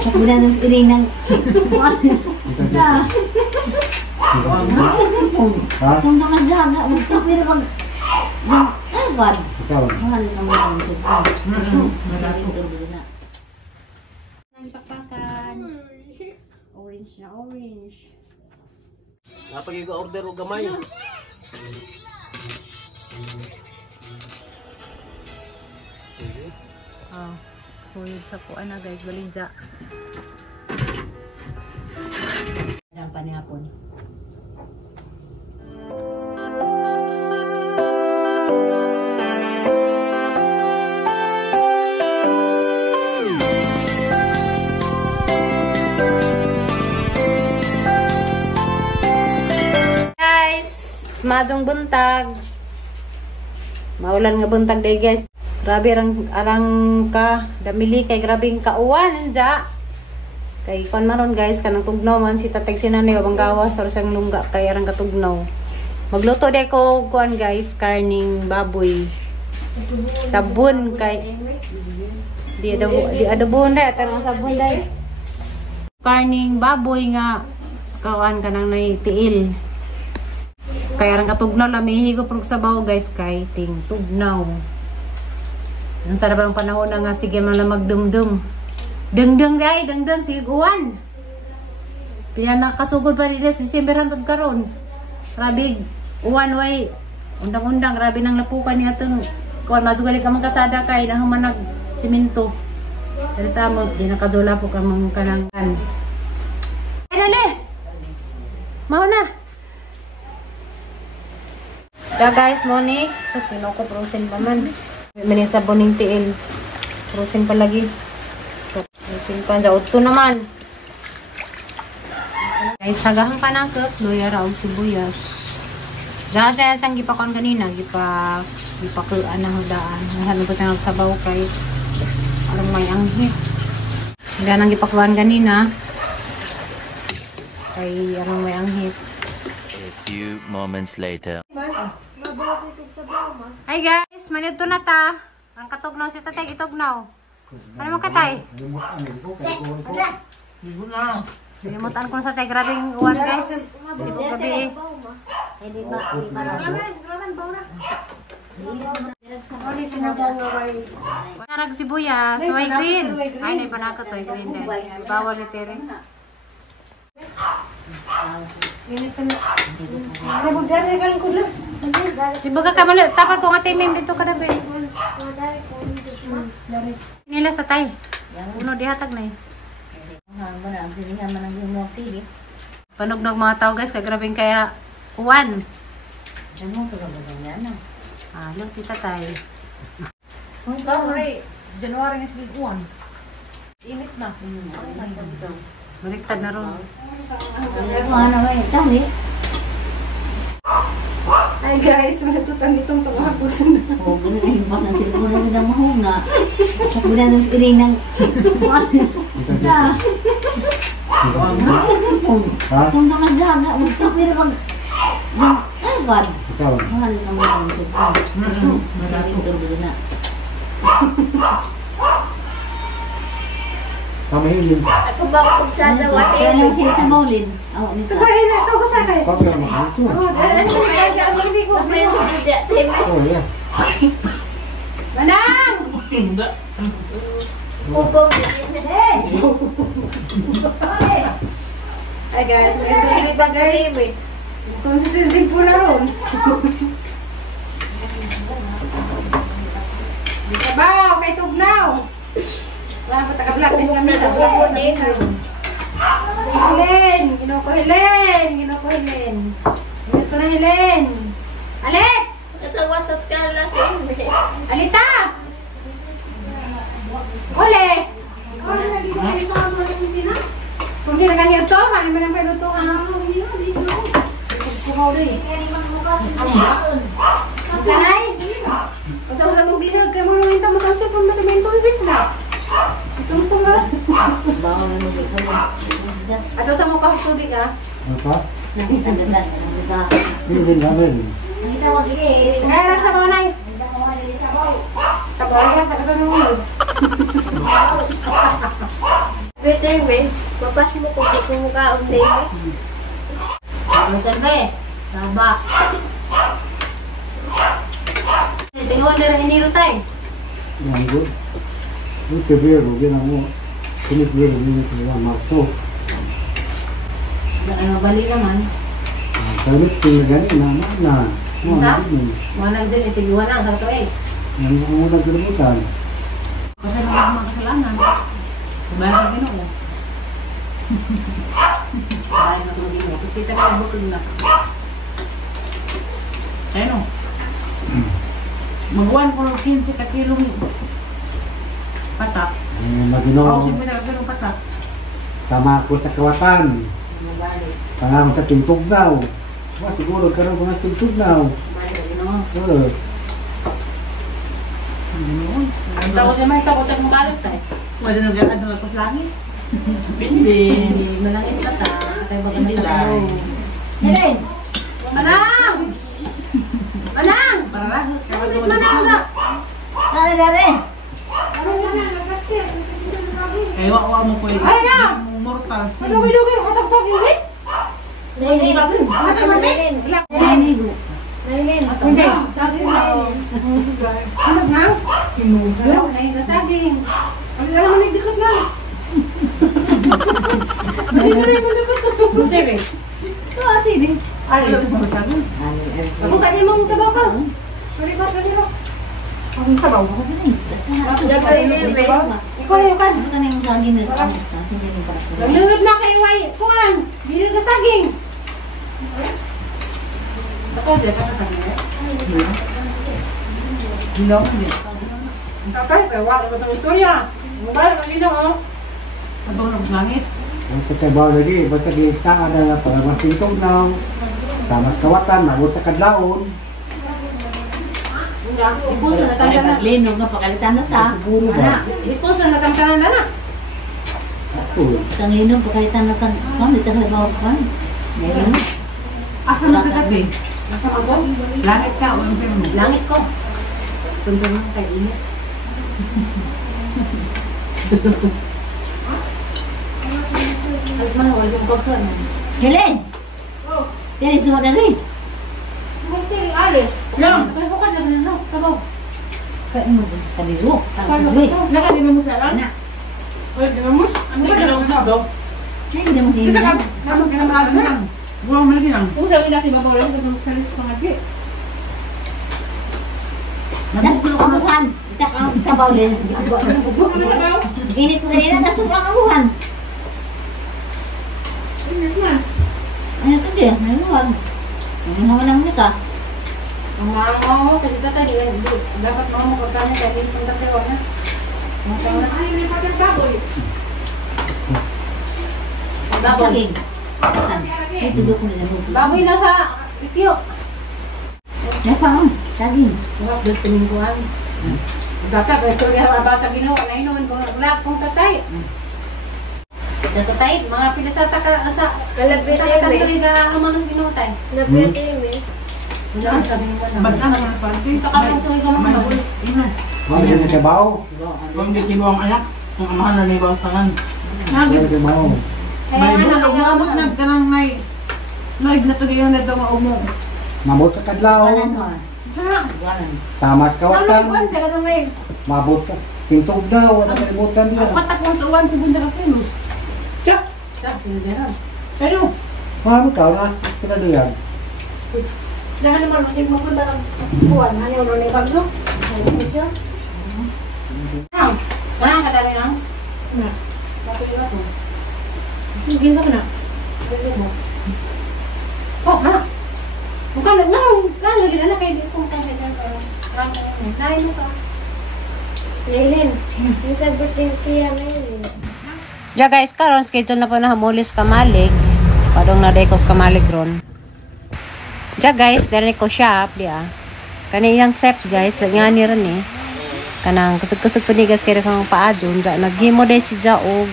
Sa muna ng iring ng... Kung nakajaga, magkapira pag... Ewan. Mahal ka mo ang cellphone. Ang pakpakan. Orange na orange. Napag order o gamay. Oh, tuyod sa kuan na guys, baligya. Dampan ni hapon. Majong buntag. Maulan nga buntag day guys. Grabe arang ka damili kay grabing kauwan anja. Kay kon maron guys kanang tugnaw man si tatay sinanay wang gawas or sang lungga kay arang katugnaw. Magluto day ko kuan guys karning baboy. Sabon kay di adobon day tarong sabon day. Karning baboy nga kawan kanang nay tiil. Kaya ang katugnaw lamihi ko prog sabaw guys kay ting tugnaw. Ang sarap ng panahon na nga sige man lang magdumdum. Dengdeng day, dengdeng sige uwan. Pila nakasugod pa rin December hantod karon. Grabe uwan way undang-undang grabe nang lapukan ni atong kuan masugali ka man kasada kay nahuman nag semento. Dari sa amo di nakadula po ka man kanangan. Ay dali. Mao na. Da guys, moni. Tapos minoko frozen pa man. May sabon ng tiil. Frozen pa lagi. Frozen pa. Ito naman. Guys, sagahang panakot. Loya raw sibuyas. Dati sang gipakon kanina. Gipakuan na hagdaan. Hanap ko tayo nagsabaw kay arang may anghit. Ganang gipakuan kanina. Kay arang may anghit. A few moments later. Hi guys, manito na ta. Ang katugnaw si tatay, itugnaw. Ano mo katay? Pinimutan ko na sa tatay, grabing uwan guys. Hindi po gabi eh. Narag sibuyas, way green. Ay, na ipanakot to, green din. Bawal ito rin. Dibaga ka mali, tapad ko nga timim dito ka dabi. Nila sa tay. Uno dihatag na eh. Panugnog mga tao guys, kagrabing kaya uwan. Halo kita tay. January is big uwan. Init na. Baliktad na ron. Ay guys, matutan itong tumahapusan na. Oo, ganun na himpas ng cellphone na sila mahunga. Sa muna ng iring ng... Mahal ka cellphone. Kung nakajaga, magkapira pag... Ewan. Mahal ka mo ang cellphone. Masipin na. Pamahilim. Ako ba ako pagsadawatin? Kaya lang sila sa maulin. Awa nito. Kaya na ito ko sa kay. Pagka mo ito. Oh, yeah. Manang! Ay guys, may story pa guys. Itong sisiljing po na ron. Sabaw, kay tugnaw. Wala po taga-vlog. Helen! Ginoko Helen! Ginoko Helen! Ito na Helen! Alex! Ito was sa skala. Alita! Ole! Ano na dito kayo ito ang mga sintina? Kung sino ka niyo ito, ano ba nang paluto ka? Dito. Kukaw rin. Sanay? Pagsaw sa mong binag, kaya mo nung ito, masansip ang masamentong sis na. Itong tunga. Bawa na mo dito. Ato sa mukha ng tubig ah. Apa? Nakita. Hindi namin. Kaya lang sa mga nay. Sa bawal lang, pagkakang nung ulo. Better way. Papas mo kung kumukaon din eh. Bawasan ba eh? Taba. Tingawan na rin iniro tayo. Yang good. Yung Pebrero, gina mo. Pebrero, gina ko Marso. Ay mabali naman. Salit pinagani na. Sa? Wanag dyan, isiguan lang sa ito eh. Yang ang unang kalimutan. Kasi mga kasalanan. Kumain sa Ginoo. Ay, matulogin mo. Kita ka na bukod na. Ayun o. Mag-1 ko ng 15 kakilong patak. Magino, 50 kakilong patak. tama ko sa kawatan. Mabali. Panahon sa tugtugnaw. Siguro karon ko na tugtugnaw. Mabali, no? Ang takot naman, takot at makalot tayo. Wala nang gagad ng lapos langit. Hindi. Hindi, malangit na ta. Kaya baka Hindi tayo. Helen! Manang! Manang! Para Please, manang ka! Dare. kaya wawa mo ko yun. Ay, na! Mortal. Malugay-lugay, matak sa gilid? Nailin. Nailin. Nanigo. Nailin. Hindi. Saging na. Ano na? Kinuha. Nahin sa saging. Ano naman nagdikot na? Hindi mo rin malukot ko. Sige. Ito ate din. Ay, ito mo sabi. Ako kanya mong sabaw ka. Sorry ba, sorry ba? Ang sabaw mo. Dapat yun eh. Ikaw na yung kan. Ano ka na yung saging na sa saging na yung para sa Nalungod na kay Way. Kuhan. Dito ka saging. Ako, dito ka saging. Hilaw mo din. Okay, pero wala ba itong istorya? Mobile, kanina mo. Ang lapos langit. Basta trabaho lagi, basta giistaan na para masintugnaw. Tama sa kawatan, mabot sa kadlaon. Ipuso na Para tangkalan. paglinog nga pakalitan na ta. Siguro Ana, ba? ipuso na tangkalan na na. Ako. Tang linog pakalitan na ta. Kami tahabaw pa. Ngayon. Asa na sa dati? Nasa ako? Langit ka o yung pera mo? Langit ko. Tundo na kay init. Alas man, wala yung kogson. Helen. Dali suwa na rin. Lang! Kasi ka dyan na, tabaw. Kain mo sa kaligo. Sabi. Nakalimutan mo sa lang? Ana. Pwede mo mo? Ang sige lang mo daw. Hindi na mo Isa ka, sinila. sama ka na maalam lang. Buwang malaki lang. Kung sabi natin babaw lang, kung salis pa nga di. Nasulo ka muhan. Ita ka sa bawlin. Init mo kanina, nasulo ka muhan. Ano ito din? Ano huwag? Ano naman lang nito? Ang mga mo, kasi tata di yan. Dapat mga mo pagkanya dahil yung pagkakawa na. Ay, may pagkakaboy. Saging. Saan? Ay, tudok ko na lang. Baboy na sa ikyo. Napang. Saging. Mga gusto mingguan. Dapat, ito yung mga bata ginawa na inuwan kung tatay. Sa tatay, mga pila sa katanggali na humanas ginawa tayo. Napwede yun eh. Wala ang sabi mo na. Ba't ka naman sa party? Sa katang tuwing ka mga nabul. Ina. Wala na trabaho. Kung di kinuha ang anak, kung amahan na libaw sa tangan. Wala trabaho. Kaya May nga bulog, maabot na ka ng may live na tugiyon na ito maumong. Mabot sa kadlaw. Walan ko. Sarang! Walan. Tama sa Ano kawatan. ba? Teka na may Mabot sa sintugnaw. Wala kalimutan niya. patak mo sa uwan si Bunda Kapilos. Tiyak! Sa, pinagaran. Sa'yo! Paano ka? Wala pinalihan. Dahil naman kasi mapunta ng buwan, ano yung ni Pablo? Ano siya? Ano? Kadali lang? Ano? Bakit yun ako? Ginsa ka na? Oh, ha? Bukan, lagi na kayo dito kung kasi dyan ka. Nain mo ka. Nailin. Yung sa birthday kaya nailin. Ya guys, karon schedule na po na hamulis kamalig. Padong na dekos kamalig ron. Ja guys, dari ko shop dia. Kani yang chef guys, nga ni ron eh. Kanang kusog-kusog panigas kay kang paadyon ja naghimo day si ja og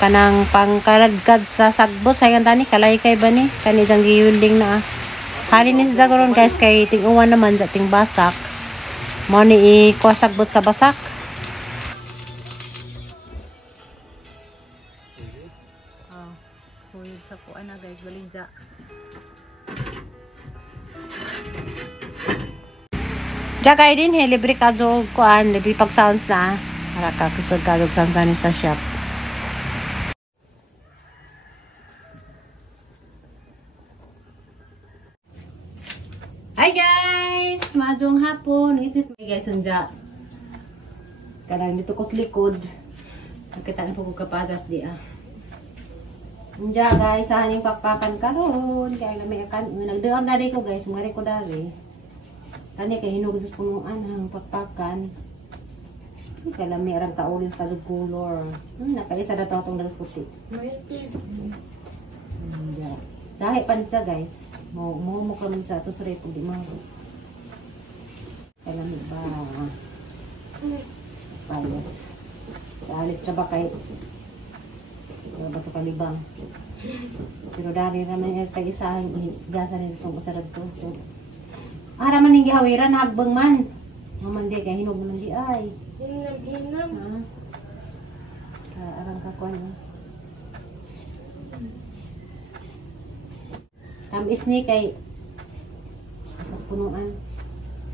kanang pangkaladkad sa sagbot sayan tani kalay kay ba ni kani jang giyuling na. Halin ni si ja karon guys kay ting-uwan naman ja ting basak. Mo ni i sagbot sa basak. Oh, tuyod sa kuan na guys, baligya. Jagay din he, libre ka jo kuan, libre pag sounds na. Para ka kusog ka jog sounds ni sa shop. Hi guys! Madong hapon. Itit may guys unja. Karang dito ko sa likod. Nakita na po ko kapazas di ah. Unja guys, saan yung pakpakan karon? Kaya na may akan. Nagdaang na ko guys, mari ko dari. Kani kay hinugod sa punuan ang pakpakan. Kaya na may arang kaulin sa color. Nakaisa na ito itong dalas puti. Dahil pa siya guys. Mo kami sa ito sa repo di mga. Kaya na ba? Payas. Sa alit siya ba kay bato palibang. Pero dari naman yung tag-isahan gasa nila itong kasarad to. So, man yung gihawiran, hagbang man. Mamandi kaya hinog naman di ay. Hinam. Arang kakuan. Tamis ni kay mas punuan.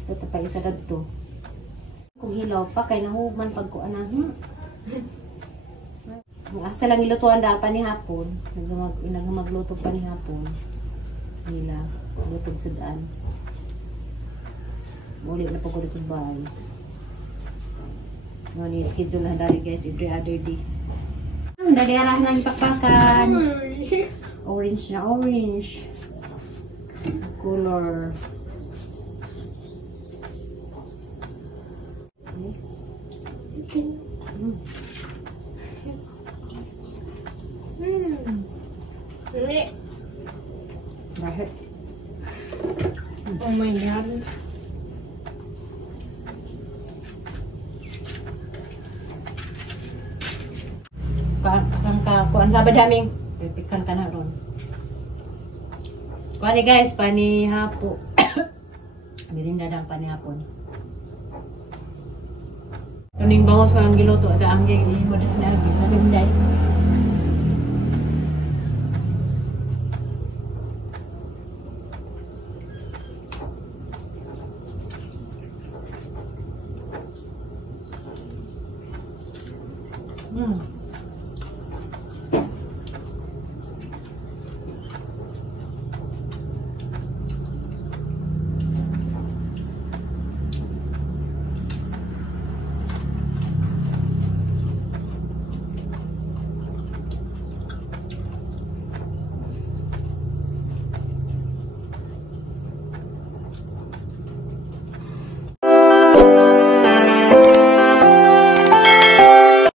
Ito pa isa to. Kung hilaw pa kay nahuman pag kuan na. Asa lang ilutuan da pa ni hapon. Nagmagluto pa ni hapon. Nila lutog sa daan. Muli na pagod sa bahay. No ni schedule na dari guys every other day. Dali arah nang pakpakan. Orange na orange. Color. Bakit? Oh my God. Kuan sa badaming pipikan ka na ron. Kuan ni guys, pani hapo. Birin dadang pani hapon. Tuning bangos ang giluto at ang gigi mo na sinabi.